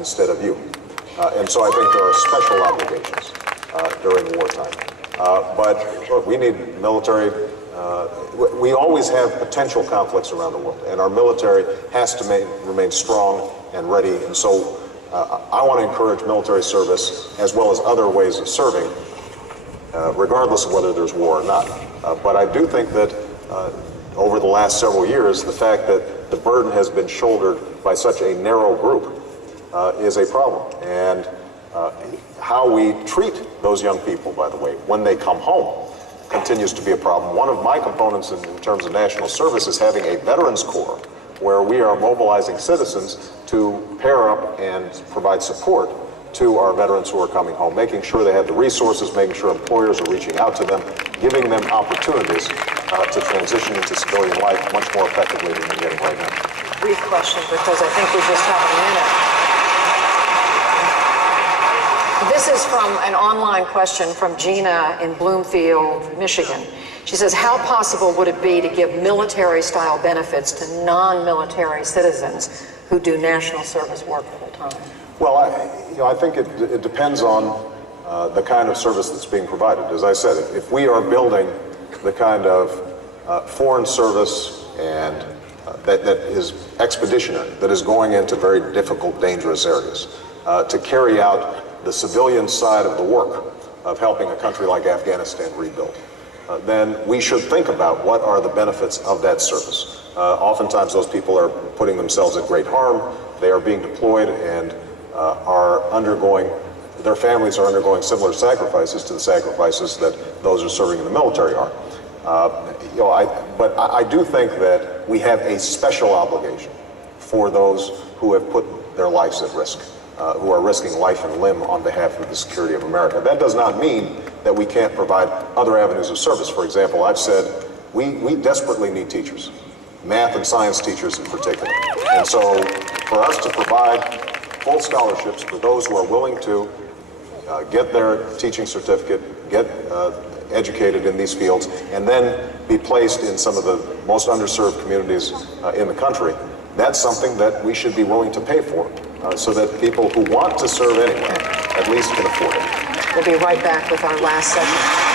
instead of you. And so I think there are special obligations during wartime. But look, we need military. We always have potential conflicts around the world, and our military has to remain strong and ready. And so I want to encourage military service as well as other ways of serving, regardless of whether there's war or not. But I do think that over the last several years, the fact that the burden has been shouldered by such a narrow group is a problem. And how we treat those young people, by the way, when they come home, continues to be a problem. One of my components in terms of national service is having a Veterans Corps where we are mobilizing citizens to pair up and provide support to our veterans who are coming home, making sure they have the resources, making sure employers are reaching out to them, giving them opportunities to transition into civilian life much more effectively than they're getting right now. Brief question, because I think we just have a minute. This is from an online question from Gina in Bloomfield, Michigan. She says, how possible would it be to give military-style benefits to non-military citizens who do national service work full-time? Well, I think it depends on the kind of service that's being provided. As I said, if we are building the kind of foreign service and that is expeditionary, that is going into very difficult, dangerous areas, to carry out the civilian side of the work of helping a country like Afghanistan rebuild, then we should think about what are the benefits of that service. Oftentimes those people are putting themselves at great harm. They are being deployed and their families are undergoing similar sacrifices to the sacrifices that those are serving in the military are. But I do think that we have a special obligation for those who have put their lives at risk, who are risking life and limb on behalf of the security of America. That does not mean that we can't provide other avenues of service. For example, I've said we desperately need teachers, math and science teachers in particular. And so for us to provide full scholarships for those who are willing to get their teaching certificate, get educated in these fields, and then be placed in some of the most underserved communities in the country, that's something that we should be willing to pay for, so that people who want to serve anyway at least can afford it. We'll be right back with our last segment.